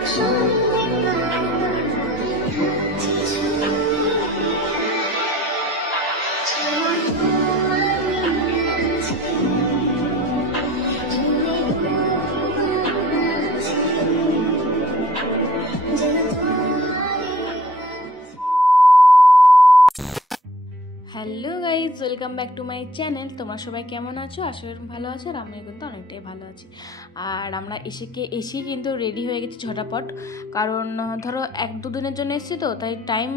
Hello guys, welcome back to my channel. তোমরা সবাই কেমন আছো? আশা করি ভালো আছো, আর আমি কিন্তু অনেকটাই ভালো আছি। আর আমরা এসে কিন্তু রেডি হয়ে গেছি ঝটাপট, কারণ ধরো 1-2 দিনের জন্য এসেছি, তো তাই টাইম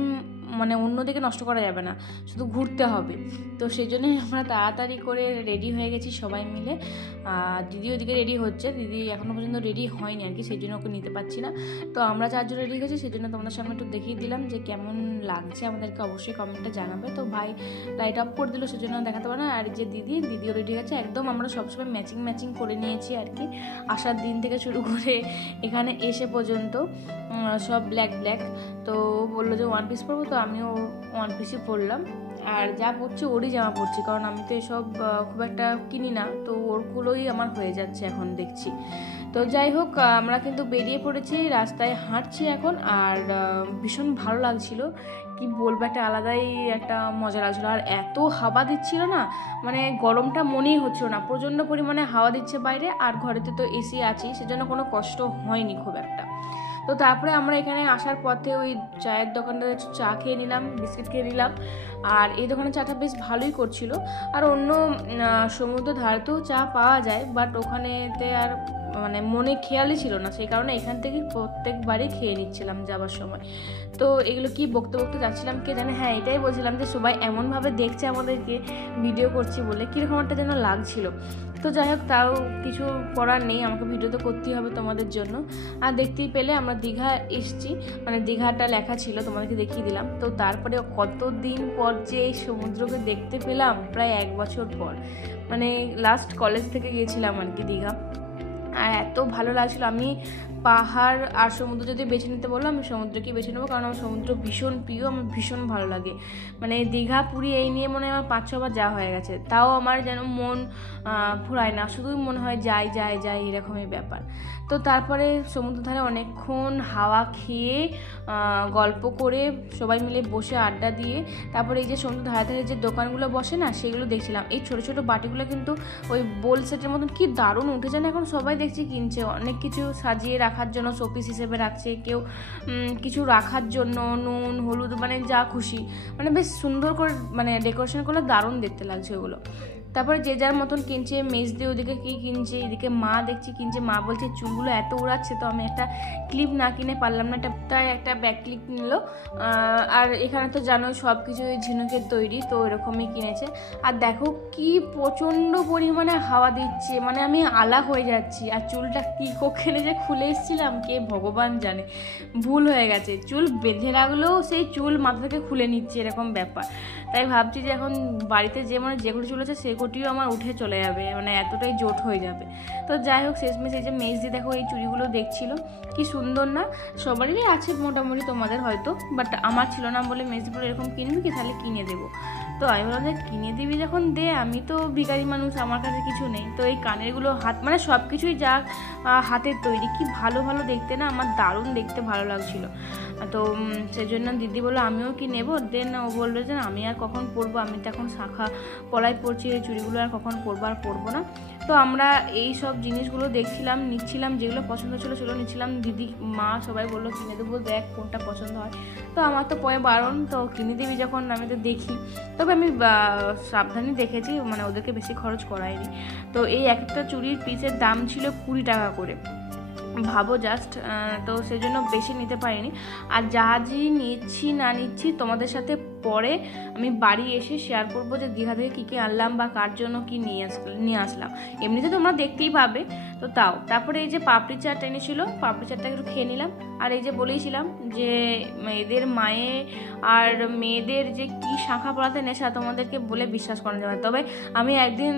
মানে অন্যদিকে নষ্ট করা যাবে না, শুধু ঘুরতে হবে। তো সেই জন্যই আমরা তাড়াতাড়ি করে রেডি হয়ে গেছি সবাই মিলে। দিদি ওদিকে রেডি হচ্ছে, দিদি এখনও পর্যন্ত রেডি হয়নি আর কি, সেই জন্য ওকে নিতে পারছি না। তো আমরা 4 জন রেডি হয়েছি, সেই জন্য তোমাদের সামনে একটু দেখিয়ে দিলাম যে কেমন লাগছে, আমাদেরকে অবশ্যই কমেন্টে জানাবে। তো ভাই লাইট অফ করে দিল, সেজন্য দেখাতে পারে না। আর যে দিদিও রেডি গেছে একদম, আমরা সবসময় ম্যাচিং করে নিয়েছি আর কি, আসার দিন থেকে শুরু করে এখানে এসে পর্যন্ত সব ব্ল্যাক। তো বললো যে 1 পিস পরবো, তো আমিও 1 পিসই পরলাম। আর যা পরছি ওরই জামা পরছি, কারণ আমি তো এসব খুব একটা কিনি না, তো ওরগুলোই আমার হয়ে যাচ্ছে এখন দেখছি। তো যাই হোক, আমরা কিন্তু বেরিয়ে পড়েছি, রাস্তায় হাঁটছি এখন। আর ভীষণ ভালো লাগছিল, কি বলবো, একটা আলাদাই একটা মজা লাগছিলো। আর এত হাওয়া দিচ্ছিল না, মানে গরমটা মনেই হচ্ছিল না, প্রচণ্ড পরিমাণে হাওয়া দিচ্ছে বাইরে। আর ঘরেতে তো এসি আছেই, সেজন্য কোনো কষ্ট হয়নি খুব একটা। তো তারপরে আমরা এখানে আসার পথে ওই চায়ের দোকানটা চা খেয়ে নিলাম, বিস্কিট খেয়ে নিলাম। আর এই দোকানে চাটা বেশ ভালোই করছিল। আর অন্য সমুদ্র ধারেতেও চা পাওয়া যায়, বাট ওখানেতে আর মানে মনে খেয়ালই ছিল না, সেই কারণে এখান থেকে প্রত্যেকবারই খেয়ে নিচ্ছিলাম যাবার সময়। তো এগুলো কি বকতে যাচ্ছিলাম কে জানে। হ্যাঁ, এটাই বলছিলাম যে সবাই এমনভাবে দেখছে আমাদেরকে ভিডিও করছি বলে, কীরকম একটা যেন লাগছিল। তো যাই হোক, তাও কিছু করার নেই, আমাকে ভিডিও তো করতেই হবে তোমাদের জন্য। আর দেখতেই পেলে আমরা দীঘা এসছি, মানে দীঘাটা লেখা ছিল, তোমাদেরকে দেখিয়ে দিলাম। তো তারপরে কতদিন পর যে এই সমুদ্রকে দেখতে পেলাম, প্রায় 1 বছর পর, মানে লাস্ট কলেজ থেকে গিয়েছিলাম আর কি দীঘা। আর এত ভালো লাগছিলো। আমি পাহাড় আর সমুদ্র যদি বেছে নিতে বললো, আমি সমুদ্রকেই বেছে নেবো, কারণ আমার সমুদ্র ভীষণ প্রিয়, আমার ভীষণ ভালো লাগে। মানে দীঘা পুরী এই নিয়ে মনে হয় আমার 5-6 বার যাওয়া হয়ে গেছে, তাও আমার যেন মন ফুরায় না, শুধুই মনে হয় যাই এরকমই ব্যাপার। তো তারপরে সমুদ্র ধারে অনেকক্ষণ হাওয়া খেয়ে গল্প করে সবাই মিলে বসে আড্ডা দিয়ে, তারপরে এই যে সমুদ্র ধারে যে দোকানগুলো বসে না, সেগুলো দেখছিলাম। এই ছোটো ছোটো বাটিগুলো কিন্তু ওই বোল সেটের মতন কি দারুণ উঠেছে না, এখন সবাই দেখছি কিনছে, অনেক কিছু সাজিয়ে রাখার জন্য শোপিস হিসেবে রাখছে, কেউ কিছু রাখার জন্য নুন হলুদ, মানে যা খুশি, মানে বেশ সুন্দর করে মানে ডেকোরেশন করলে দারুণ দেখতে লাগছে ওগুলো। তারপরে যে যার মতন কিনছে, মেজদি ওদিকে কি কিনছে, এদিকে মা দেখছি কিনছে। মা বলছে চুলগুলো এত উড়াচ্ছে, তো আমি একটা ক্লিপ না কিনে পারলাম না, তাই একটা ব্যাক ক্লিপ নিল। আর এখানে তো জানো সব কিছু ঝিনুকের তৈরি, তো এরকমই কিনেছে। আর দেখো কি প্রচণ্ড পরিমাণে হাওয়া দিচ্ছে, মানে আমি আলা হয়ে যাচ্ছি। আর চুলটা কি কোখানে যে খুলে এসেছিলাম, কে ভগবান জানে, ভুল হয়ে গেছে। চুল বেঁধে রাখলেও সেই চুল মাথা থেকে খুলে নিচ্ছে, এরকম ব্যাপার। তাই ভাবছি যে এখন বাড়িতে যে মানে যেগুলো চুল আছে সেগুটিও আমার উঠে চলে যাবে, মানে এতটাই জোট হয়ে যাবে। তো যাই হোক, শেষমেশ এই যে মেজদি দেখো এই চুড়িগুলো দেখছিল, কি সুন্দর না। সবারই আছে মোটামুটি, তোমাদের হয়তো, বাট আমার ছিল না বলে মেজদি বলে এরকম কিনবি কি, তাহলে কিনে দেবো। তো আমি বললাম যে কিনে দিবি যখন দে, আমি তো ভিখারি মানুষ, আমার কাছে কিছু নেই। তো এই কানেরগুলো হাত মানে সব কিছুই যা হাতের তৈরি, কি ভালো দেখতে না, আমার দারুণ দেখতে ভালো লাগছিল। তো সেই জন্য দিদি বললো আমিও কি নেবো। দেন ও বললো যে আমি আর কখন পরবো, আমি তো এখন শাখা পলায় পরছি, এই চুড়িগুলো আর কখন পরবো, আর পরবো না। তো আমরা এই সব জিনিসগুলো দেখছিলাম, নিচ্ছিলাম, যেগুলো পছন্দ ছিল সেগুলো নিচ্ছিলাম। দিদি মা সবাই বললো কিনে দেবো, দেখ কোনটা পছন্দ হয়। তো আমার তো পরে বারণ, তো কিনে দিবি যখন, আমি তো দেখি। তবে আমি সাবধানে দেখেছি, মানে ওদেরকে বেশি খরচ করাইনি। তো এই একটা চুড়ির পিসের দাম ছিল 20 টাকা করে, ভাবো জাস্ট। তো সেই জন্য বেশি নিতে পারিনি। আর জাহাজই নিচ্ছি না নিচ্ছি তোমাদের সাথে পরে আমি বাড়ি এসে শেয়ার করবো যে দীঘা থেকে কী কী আনলাম বা কার জন্য কী নিয়ে আসলাম। এমনিতে তোমরা দেখতেই পাবে। তো তারপরে এই যে পাপড়ি চাট এনেছিল, পাপড়ি চাটটা একটু খেয়ে নিলাম। আর এই যে বলেইছিলাম যে মেয়েদের মায়ে আর মেয়েদের যে কী শাঁখা পড়াতে নেশা, তোমাদেরকে বলে বিশ্বাস করা যাবে। তবে আমি একদিন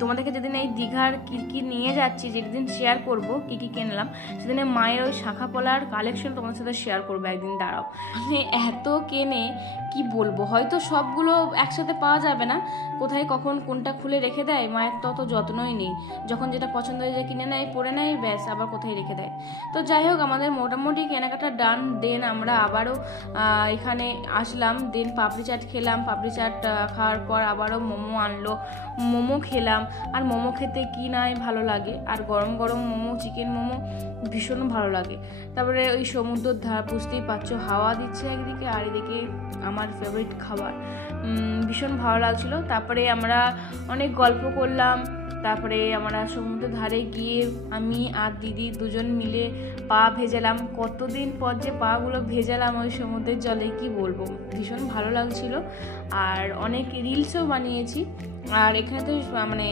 তোমাদেরকে যেদিন এই দীঘার কী কী নিয়ে যাচ্ছি, যেদিন শেয়ার করবো কী কী কিনলাম, সেদিনে মায়ের ওই শাঁখা পলার কালেকশন তোমাদের সাথে শেয়ার করবো একদিন, দাঁড়াও। মানে এত কেনে কি বলবো, হয়তো সবগুলো একসাথে পাওয়া যাবে না, কোথায় কখন কোনটা খুলে রেখে দেয়, মায়ের তো অত যত্নই নেই, যখন যেটা পছন্দ হয়ে যায় কিনে নেয়, পরে নেয়, ব্যাস আবার কোথায় রেখে দেয়। তো যাই হোক, আমাদের মোটামুটি কেনাকাটা ডান। দেন আমরা আবারও এখানে আসলাম, দেন পাপড়ি চাট খেলাম, পাপড়ি চাট খাওয়ার পর আবারও মোমো আনলো, মোমো খেলাম। আর মোমো খেতে কি নাই ভালো লাগে, আর গরম গরম মোমো, চিকেন মোমো ভীষণ ভালো লাগে। তারপরে ওই সমুদ্রের ধার, বুঝতেই পারছো, হাওয়া দিচ্ছে একদিকে, আর এদিকে আমার ফেভারিট খাবার, ভীষণ ভালো লাগছিলো। তারপরে আমরা অনেক গল্প করলাম, তারপরে আমরা সমুদ্রের ধারে গিয়ে আমি আর দিদি দুজন মিলে পা ভেজালাম। কতদিন পর যে পাগুলো ভেজালাম ওই সমুদ্রের জলে, কি বলবো, ভীষণ ভালো লাগছিল। আর অনেক রিলসও বানিয়েছি, আর এখানে তো মানে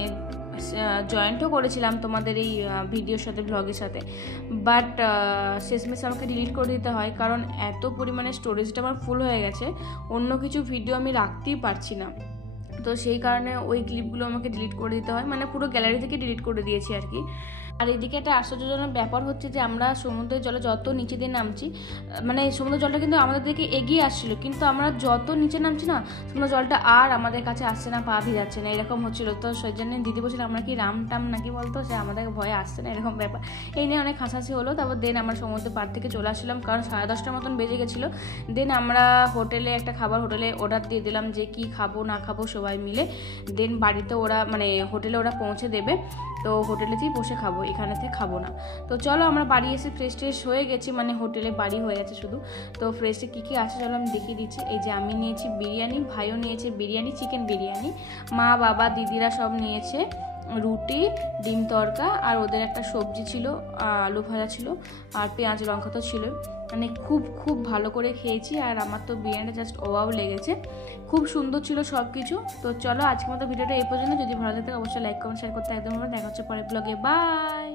জয়েন্টও করেছিলাম তোমাদের এই ভিডিওর সাথে, ব্লগের সাথে, বাট শেষমেশ আমাকে ডিলিট করে দিতে হয়, কারণ এত পরিমাণে স্টোরেজটা আমার ফুল হয়ে গেছে, অন্য কিছু ভিডিও আমি রাখতেই পারছি না। তো সেই কারণে ওই ক্লিপগুলো আমাকে ডিলিট করে দিতে হয়, মানে পুরো গ্যালারি থেকে ডিলিট করে দিয়েছি আর কি। আর এদিকে একটা আশ্চর্যজনক ব্যাপার হচ্ছে যে আমরা সমুদ্রের জলে যত নিচে দিয়ে নামছি, মানে সমুদ্রের জলটা কিন্তু আমাদের দিকে এগিয়ে আসছিলো, কিন্তু আমরা যত নিচে নামছি না, সমুদ্রের জলটা আর আমাদের কাছে আসছে না, পা ভিজাচ্ছে না, এরকম হচ্ছিলো। তো সেই জন্য দিদি বলছিল আমরা কি রাম টাম নাকি বলতো, সে আমাদের ভয়ে আসছে না, এরকম ব্যাপার। এই নিয়ে অনেক হাসাহাসি হলো। তারপর দেন আমরা সমুদ্রের পাড় থেকে চলে আসলাম, কারণ 10:30টার মতন বেজে গেছিলো। দেন আমরা হোটেলে একটা খাবার হোটেলে অর্ডার দিয়ে দিলাম, যে কি খাবো না খাবো সবাই মিলে। দেন বাড়িতে ওরা মানে হোটেলে ওরা পৌঁছে দেবে, তো হোটেলেতেই বসে খাবো, এখানে থেকে খাবো না। তো চলো আমরা বাড়ি এসে ফ্রেশ ট্রেশ হয়ে গেছি, মানে হোটেলে বাড়ি হয়ে গেছে শুধু। তো ফ্রেশে কী কী আছে চলো আমি দেখিয়ে দিচ্ছি। এই যে আমি নিয়েছি বিরিয়ানি, ভাইও নিয়েছে বিরিয়ানি, চিকেন বিরিয়ানি, মা বাবা দিদিরা সব নিয়েছে রুটি, ডিম তড়কা, আর ওদের একটা সবজি ছিল, আলু ভাজা ছিল, আর পেঁয়াজ লঙ্কা তো ছিল। মানে খুব খুব ভালো করে খেয়েছি, আর আমার তো বিরিয়ানিটা জাস্ট ওয়াও লেগেছে, খুব সুন্দর ছিল সব কিছু। তো চলো আজকের মতো ভিডিওটা এই পর্যন্ত। যদি ভালো লাগে অবশ্যই লাইক কমেন্ট শেয়ার করতে একদম। দেখা হচ্ছে পরের ব্লগে, বাই।